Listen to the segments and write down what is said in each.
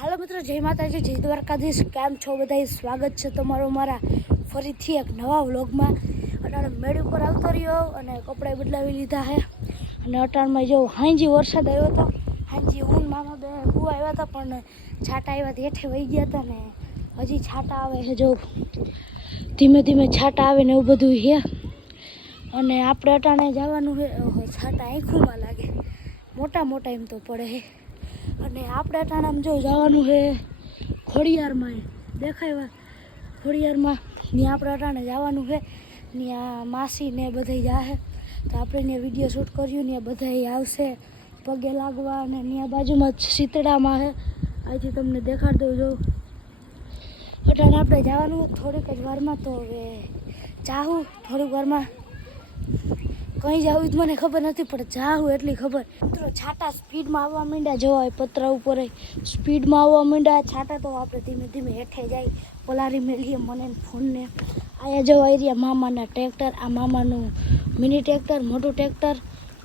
હાલો મિત્રો, જય માતાજી, જય દ્વારકાધીશ. કેમ છો બધા સ્વાગત છે તમારું મારા ફરીથી એક નવા વ્લોગમાં. અટાણે મેળ ઉપર આવતો રહ્યો અને કપડાં બદલાવી લીધા છે અને અટાણમાં જો હાંજી વરસાદ આવ્યો હતો હાંજી હું ને મામા બે હું આવ્યા હતા, પણ છાટા આવ્યા હતા હેઠે વહી ગયા હતા ને હજી છાટા આવે છે જો. ધીમે ધીમે છાટા આવે ને એવું બધું છે. અને આપણે અટાણે જવાનું છે. છાટા આંખોમાં લાગે. મોટા મોટા એમ તો પડે છે. અને આપણે ટાણામ જો જવાનું છે ખોડિયારમાં. દેખાય ખોડિયારમાં ત્યાં આપણે અટાણે જવાનું છે ત્યાં માસી ને બધા જાહે તો આપણે ત્યાં વીડિયો શૂટ કર્યું ત્યાં બધા આવશે પગે લાગવા અને ત્યાં બાજુમાં શીતળામાં છે અહીંથી તમને દેખાડ દઉં જો અટાણે આપણે જવાનું થોડીક જ વારમાં તો હવે ચાહું થોડીક વારમાં કઈ જાવું જ મને ખબર નથી, પણ જાઉં એટલી ખબર. મિત્રો, છાટા સ્પીડમાં આવવા માંડ્યા જવાય પતરા ઉપર સ્પીડમાં આવવા માંડ્યા, છાટા તો આપણે ધીમે ધીમે હેઠે જાય. પલારી મેલીએ મને ફોનને આયા જવા એરિયા મામાના ટ્રેક્ટર, આ મામાનું મિની ટ્રેક્ટર, મોટું ટ્રેક્ટર.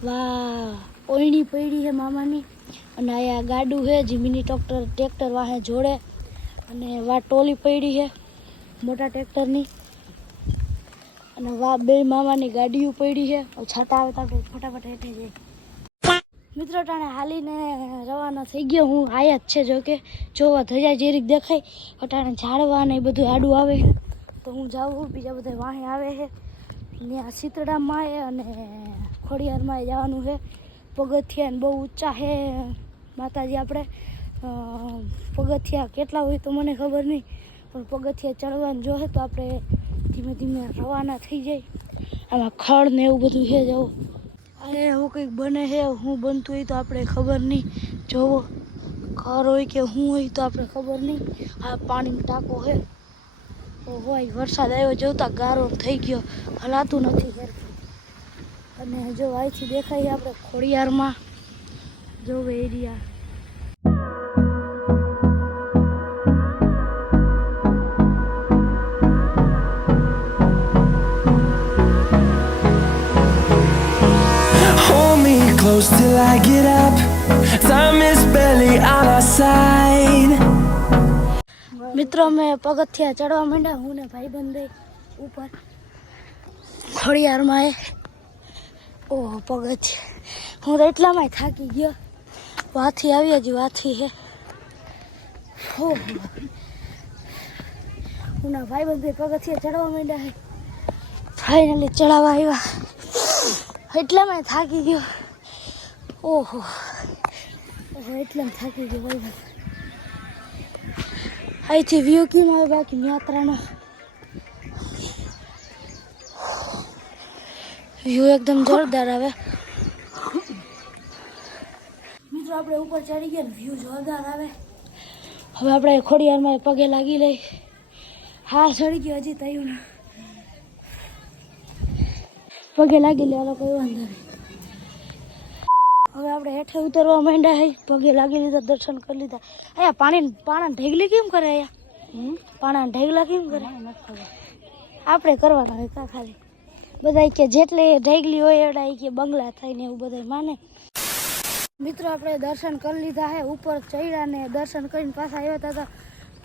વા ઓયણી પડી છે મામાની. અને અહીંયા ગાડું છે જે મિની ટ્રેક્ટર ટ્રેક્ટર વાહે જોડે. અને વા ટોલી પડી છે મોટા ટ્રેક્ટરની. અને વા બે મામાની ગાડીઓ પડી છે. છાટા આવે તો આપણે ફટાફટ હેઠે જઈએ. મિત્રો, ટાણે હાલીને રવાના થઈ ગયો હું. આયા જ છે જો કે. જોવા ધજા જેરીક દેખાય. અટાણે ઝાડવા ને એ બધું આડું આવે છે. તો હું જાઉં બીજા બધા વાહે આવે છે. ત્યાં શીતળામાં એ અને ખોડિયારમાં એ જવાનું છે. પગથિયા બહુ ઊંચા છે. માતાજી આપણે પગથિયા કેટલા હોય તો મને ખબર નહીં. પણ પગથિયા ચડવાનું જોશે તો આપણે ધીમે ધીમે રવાના થઈ જાય. આમાં ખડ ને એવું બધું છે જવું અરે એવું કંઈક બને છે, હું બનતું હોય તો આપણે ખબર નહીં. જોવો ઘર હોય કે હું હોય તો આપણે ખબર નહીં. આ પાણીનો ટાંકો છે. હોય વરસાદ આવ્યો, જોતા ગારો થઈ ગયો. હલાતું નથી સરખું અને જો અહીંથી દેખાય આપણે ખોડિયારમાં. જોવે area. Close till I get up. Time is barely on our side. મિત્રો મેં પગથિયા ચડવા માંડ્યા. હું ને ભાઈ બંધ ઉપર એ. ઓહો, પગથિયા. હું તો એટલામાં થાકી ગયો. વાથી આવી હજી વાથી હે. ઓહો હું ભાઈ બંધ પગથિયા ચડવા માંડ્યા હે. ફાઇનલી ચડાવવા આવ્યા. એટલામાં થાકી ગયો. ઓહો. ઓહો એટલામાં થાકી ગયો ભાઈ અહીંથી વ્યૂ કેમ આવે બાકી યાત્રાનો. વ્યૂ એકદમ જોરદાર આવે. મિત્રો, આપણે ઉપર ચડી ગયા વ્યૂ જોરદાર આવે. હવે આપણે ખોડિયારમાં પગે લાગી લઈ. હા, ચડી ગયો હજી તયું પગે લાગી લે કોઈ વાંધો નહીં. હવે આપણે હેઠે ઉતરવા માંડ્યા હે. પગે લાગી લીધા દર્શન કરી લીધા. અહીંયા પાણી પાણા ઢેગલી કેમ કરે અહીંયા? પાણા ઢેગલા કેમ કરે? આપણે કરવાના હોય કા ખાલી? બધા કે જેટલે ઢેગલી હોય એવડા ઈ કે બંગલા થાય ને એવું બધા માને. મિત્રો આપણે દર્શન કરી લીધા હે. ઉપર ચડ્યા ને દર્શન કરીને પાછા આવ્યા હતા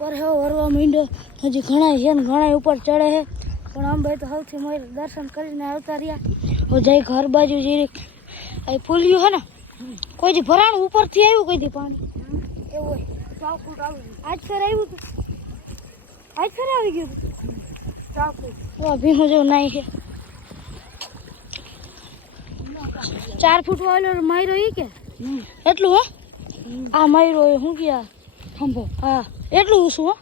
પર હવે વરવા માંડ્યો. હજી ઘણા છે ને ઘણા ઉપર ચડે છે પણ અંબે તો સૌથી મોર દર્શન કરીને આવતા રહ્યા. હું જઈ ઘર બાજુ જઈ અહીં ફૂલ્યું હે ને? કોઈ દી ભરાણું ઉપરથી આવ્યું કોઈ દી પાણી? એવું આજ ફેર આવ્યું હતું આજ ફેર આવી ગયું હતું ભીમો જેવું નાઈ છે. ચાર ફૂટ વાળો માયરો ઈ કે? એટલું હો? આ માયરો એ શું ગયા ખંભો. હા એટલું શું હો?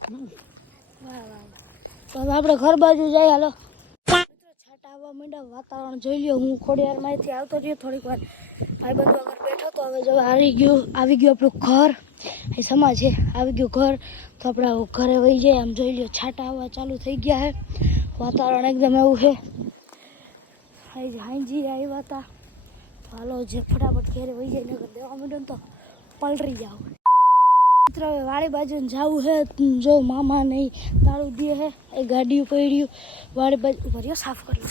હવે આપણે ઘર બાજુ જઈએ હાલો. છાટા આવવા માંડ્યા વાતાવરણ જોઈ લ્યો. હું ખોડિયાર માંથી આવતો રહ્યો થોડીક વાર. ભાઈબંધો બધું તો હવે જો આવી ગયું આવી ગયું આપણું ઘર. એ સમાજ છે, આવી ગયું ઘર. તો આપણે ઘરે વહી જાય. આમ જોઈ લ્યો છાટા આવવા ચાલુ થઈ ગયા છે. વાતાવરણ એકદમ એવું છે. હાંજી આવ્યા હતા હાલો, જે ફટાફટ ઘેરે વહી જાય નગર દેવા માંડ્યો તો પલરી જાવ મિત્ર, હવે વાડી બાજુ જવું છે. જો, મામા નહીં તાળું દે છે. એ ગાડીઓ પડ્યું. વાડી બાજુ ભર્યો સાફ કરી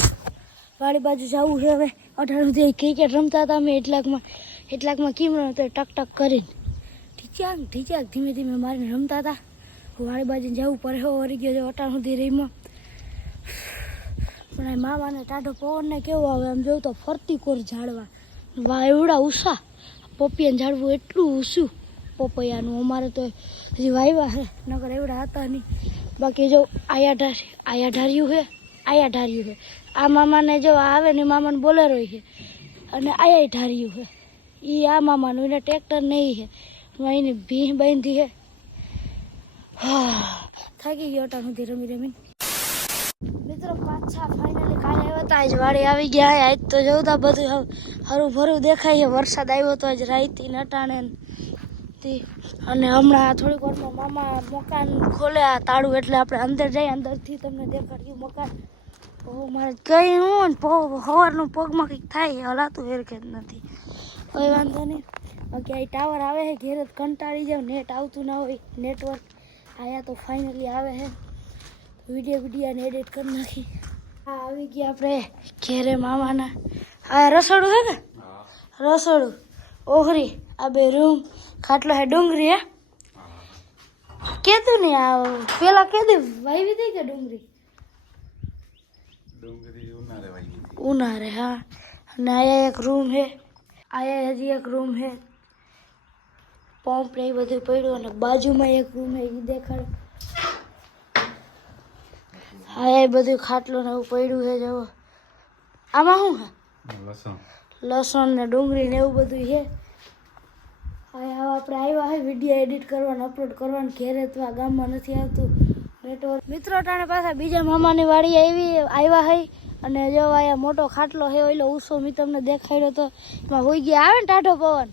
વાડી બાજુ જવું છે હવે. અઢાર સુધી ક્રિકેટ રમતા હતા અમે એટલાકમાં. એટલાકમાં કેમ હતો, ટક ટક કરીને. ઢીચાક ઢીચાક ધીમે ધીમે મારીને રમતા હતા. વાળી બાજુ જવું પડે હો વળી ગયો છે અટાણ સુધી રહીમાં પણ મામાને ટાઢો પવનને કેવો આવે, આમ જોયું તો ફરતી કોર ઝાડવા. વા એવડા ઉષા. પોપિયાને ઝાડવું એટલું ઊંચું પપૈયાનું, અમારે તો હજી વાવ્યા હે નગર એવડા હતા નહીં. બાકી જો આયા ઢાર, આયા ઢાર્યું છે આયા ઢાર્યું છે આ મામાને જો આવે ને મામાને બોલેરો છે અને આયા ઢાર્યું હે. એ આ મામાનું એને ટ્રેક્ટર નહીં એમાં એની ભીહ બાંધી હા. થાકી ગયો અટાણ સુધી રમી રમી મિત્રો, પાછા ફાઇનલી કાલે આવ્યા હતા. આજ વાડી આવી ગયા આજ તો જવતા બધું હરું ભરું દેખાય છે. વરસાદ આવ્યો તો આજ રાઈતી નટાણે અને હમણાં થોડીક વારમાં મામા મકાન ખોલે આ તાળું, એટલે આપણે અંદર જઈએ અંદરથી તમને દેખાડ્યું મકાન. ઓ મારે કઈ હું ને પગ સવારનું પગમાં કંઈક થાય હલાતું હેરખેત નથી. કોઈ વાંધો નહીં. આ ટાવર આવે છે ઘેર જ કંટાળી જાવ નેટ આવતું ના હોય નેટવર્ક આયા તો ફાઇનલી આવે છે. વીડિયો વિડીયાને એડિટ કરી નાખી. હા આવી ગયા આપણે ઘેરે મામાના. આ રસોડું છે ને? રસોડું. ઓહરી આ બે રૂમ ખાટલો હે ડુંગળી હે? કેતું નહીં આ પેલા કેદી વાવી હતી કે ડુંગળી ડુંગરી ઉનારે વાગી ઉનારે હા. અને આયા એક રૂમ છે. આયા હજી એક રૂમ હે પંપ ને એ બધું પડ્યું અને બાજુમાં એક રૂમ હે એ દેખાડો. હા એ બધું ખાટલું ને એવું પડ્યું છે જવો આમાં શું હે લસણ. લસણ ને ડુંગળી ને એવું બધું છે. હવે હવે આપણે આવ્યા હોય વીડિયો એડિટ કરવાનું અપલોડ કરવાનું ઘેરે તો આ ગામમાં નથી આવતું. નેટવર્ક મિત્રો ટાણે પાછા બીજા મામાની વાડી આવી આવ્યા હોય અને જો અહીંયા મોટો ખાટલો છે ઓલો ઉસો મેં તમને દેખાડ્યો તો એમાં હોઈ ગયા. આવે ને ટાઢો પવન?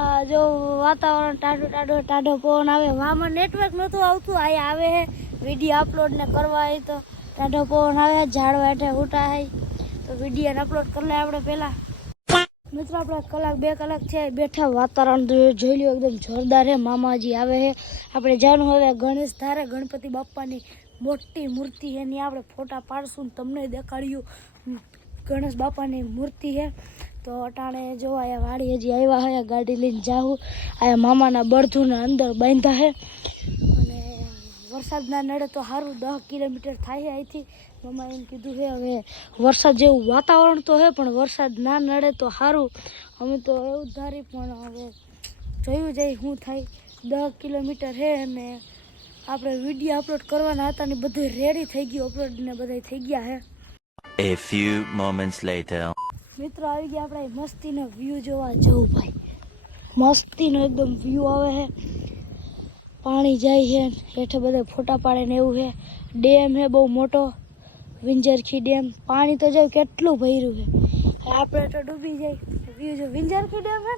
આ જો વાતાવરણ ટાઢો ટાઢો ટાઢો પવન આવે. આમાં નેટવર્ક નહોતું આવતું અહીંયા આવે છે. વીડિયો અપલોડ ને કરવા હોય તો ટાઢો પવન આવે ઝાડવા હેઠે ઉઠા હોય તો વીડિયો અપલોડ કરી લે આપણે પહેલાં. મિત્રો આપણે કલાક બે કલાક છે. બેઠા વાતાવરણ જોઈ લ્યો એકદમ જોરદાર છે. મામાજી આવે છે. આપણે જાણું હવે ગણેશ ધારે ગણપતિ બાપ્પાની મોટી મૂર્તિ છે એની આપણે ફોટા પાડશું તમને દેખાડ્યું. ગણેશ બાપાની મૂર્તિ છે. તો અટાણે જો અહીંયા વાડી હજી આવ્યા છે ગાડી લઈને જાઉં આયા મામાના બળથુને અંદર બાંધ્યા છે અને વરસાદના નડે તો સારું દસ કિલોમીટર થાય છે અહીંથી. મમ્મા એમ કીધું છે હવે વરસાદ જેવું વાતાવરણ તો છે પણ વરસાદ ના નડે તો સારું અમે તો એવું ધારી પણ હવે જોયું જાય શું થાય. દસ કિલોમીટર છે અને આપણે વીડિયો અપલોડ કરવાના હતા ને બધું રેડી થઈ ગયું અપલોડ ને બધા થઈ ગયા હે. A few moments later. મિત્રો આવી ગયા આપણે મસ્તીનો વ્યૂ જોવા જવું ભાઈ. મસ્તીનો એકદમ વ્યૂ આવે છે પાણી જાય છે હેઠે બધા ફોટા પાડે ને એવું છે ડેમ છે બહુ મોટો વિંજરખી ડેમ પાણી તો જાય કેટલું ભર્યું છે આપણે તો ડૂબી જાય. વ્યૂ જો વિંજરખી ડેમ છે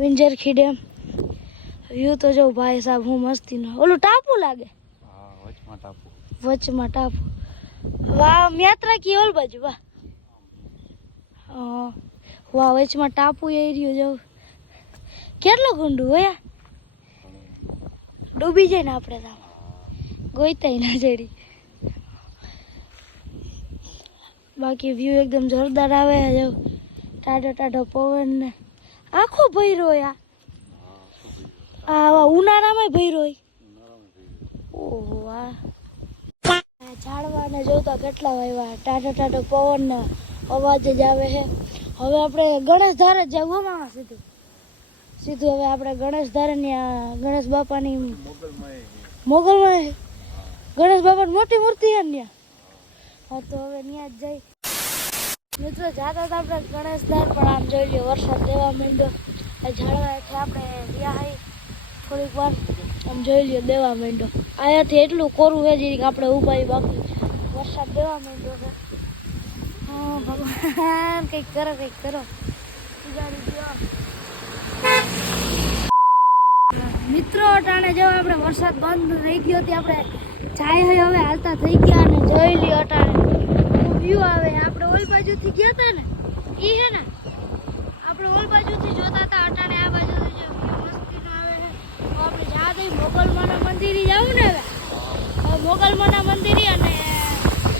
વિંજરખી. ડેમ વ્યૂ તો જો ભાઈ સાહેબ હું મસ્તી નો ઓલું ટાપુ લાગે? હા વચમાં ટાપુ. વચમાં ટાપુ. વાહ યાત્રા કી ઓલ બાજુ વાહ. વાહ વચમાં ટાપુ એ રહ્યું જવું કેટલું ગુંડું હોય ડૂબી જાય ને આપણે તો. ગોઈતાઈ ના જડી. બાકી વ્યૂ એકદમ જોરદાર આવે જો. ટાઢો ટાઢો પવન ને આખો ભર્યો હોય આ ઉનાળામાં ભર્યો હોય. ઓહો, આ. ઝાડવાને જોતા કેટલા વાવ્યા ટાટો ટાટો પવનનો અવાજ જ આવે છે. હવે આપણે ગણેશ ધારે જવું મામા સીધું. સીધું હવે આપણે ગણેશ ત્યાં ગણેશ બાપાની મોગલમાં ગણેશ બાપાની મોટી મૂર્તિ છે ત્યાં હા, તો હવે ત્યાં જ જઈ. મિત્રો, જાતા હતા આપણે ગણેશ ધાર, પણ આમ જોઈ લઈએ વરસાદ દેવા માંડ્યો. ઝાડવા એટલે આપણે રહ્યા હઈ. થોડીક વાર આમ જોઈ લ્યો દેવા માંડો અહીંયાથી એટલું કોરું છે જે આપણે ઉપાય બાકી. વરસાદ દેવા માંડ્યો છે. હા ભગવાન કંઈક કરો કંઈક કરો. મિત્રો અટાણે જો આપણે વરસાદ બંધ થઈ ગયો હતી આપણે જાય હોય હવે હાલતા થઈ ગયા અને જોઈ લ્યો અટાણે વ્યૂ આવે આપણે ઓલ બાજુથી ગયા હતા ને? એ હે ને? આપણે ઓલ બાજુથી જોતા હતા અટાણે આ બાજુથી જો view મસ્તીનો આવે છે તો આપણે જા દઈ મોગલમાના મંદિરે જાવું ને હવે હવે મોગલમાના મંદિરે અને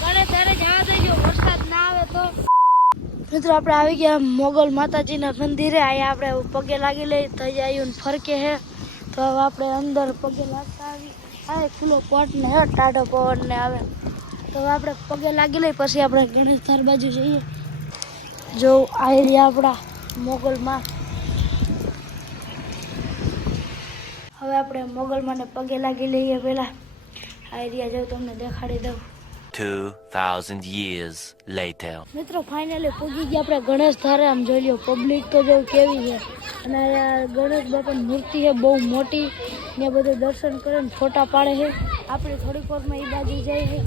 ગણેશ ત્યારે જવા દેજો વરસાદ ના આવે તો. મિત્રો, આપણે આવી ગયા મોગલ માતાજીના મંદિરે. અહીંયા આપણે પગે લાગી લઈ થઈ આવ્યું ફરકે હે. તો હવે આપણે અંદર પગે લાગતા આવી. આવે ખુલ્લો પોટ ને હે, ટાઢો પવન ને આવે. તો હવે આપણે પગે લાગી લઈ, પછી આપણે ગણેશ ધાર બાજુ જઈએ. જો આવી રહ્યા આપણા મોગલમાં. હવે આપણે મોગલમાંને પગે લાગી લઈએ પહેલાં. આવી રહ્યા જો તમને દેખાડી દઉં. 2,000 years later. મિત્રો ફાઇનલી પૂગી ગયા આપણે ગણેશ ધારે આમ જોઈ લ્યો પબ્લિક તો જો કેવી છે. અને આ ગણેશ બાપાની મૂર્તિ છે બહુ મોટી. ને બધું દર્શન કરે ને ફોટા પાડે છે. આપણે થોડીક વારમાં એ બાજુ જઈએ છે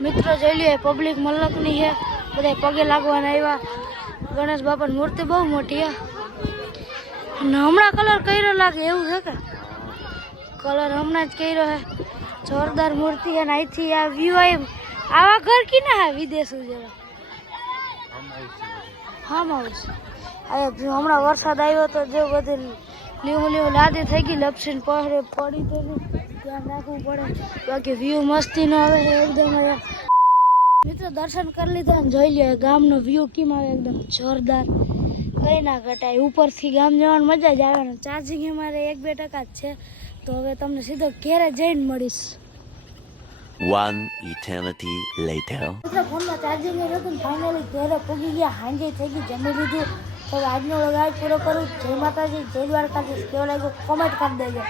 મિત્રો જોઈ લ્યો પબ્લિક મલકની છે. બધા પગે લાગવાના આવ્યા. ગણેશ બાપાની મૂર્તિ બહુ મોટી છે. અને હમણાં કલર કર્યો લાગે એવું છે કે? કલર હમણાં જ કર્યો છે. જોરદાર મૂર્તિ અને અહીંથી આ વ્યૂ એમ, આવા ઘર કી ના વિદેશ જેવા? હા માઉસ હમણાં વરસાદ આવ્યો તો જે બધું લીવું લીવું લાદી થઈ ગઈ, લપસીને પહરે પડી તો ધ્યાન રાખવું પડે. બાકી વ્યૂ મસ્તી નો આવે એકદમ મિત્ર દર્શન કરી લીધા અને જોઈ એ ગામનો વ્યૂ કેમ આવે એકદમ જોરદાર. કઈ ના ઘટાય. ઉપરથી ગામ જવાની મજા જ આવે ને. ચાર્જિંગ અમારે એક બે ટકા જ છે. તો હવે તમને સીધો ઘેરે જઈને મળીશ. One eternity later. મિત્રો ફોનમાં ચાર્જિંગ જ હતું ફાઇનલી ઘેરે પૂગી ગયા. હાંજે થઈ ગઈ જમી લીધું. તો આજનો વ્લોગ પૂરો કરું. જય માતાજી જય દ્વારકાજી કેવો લાગ્યો? કોમેન્ટ કરી દેજો.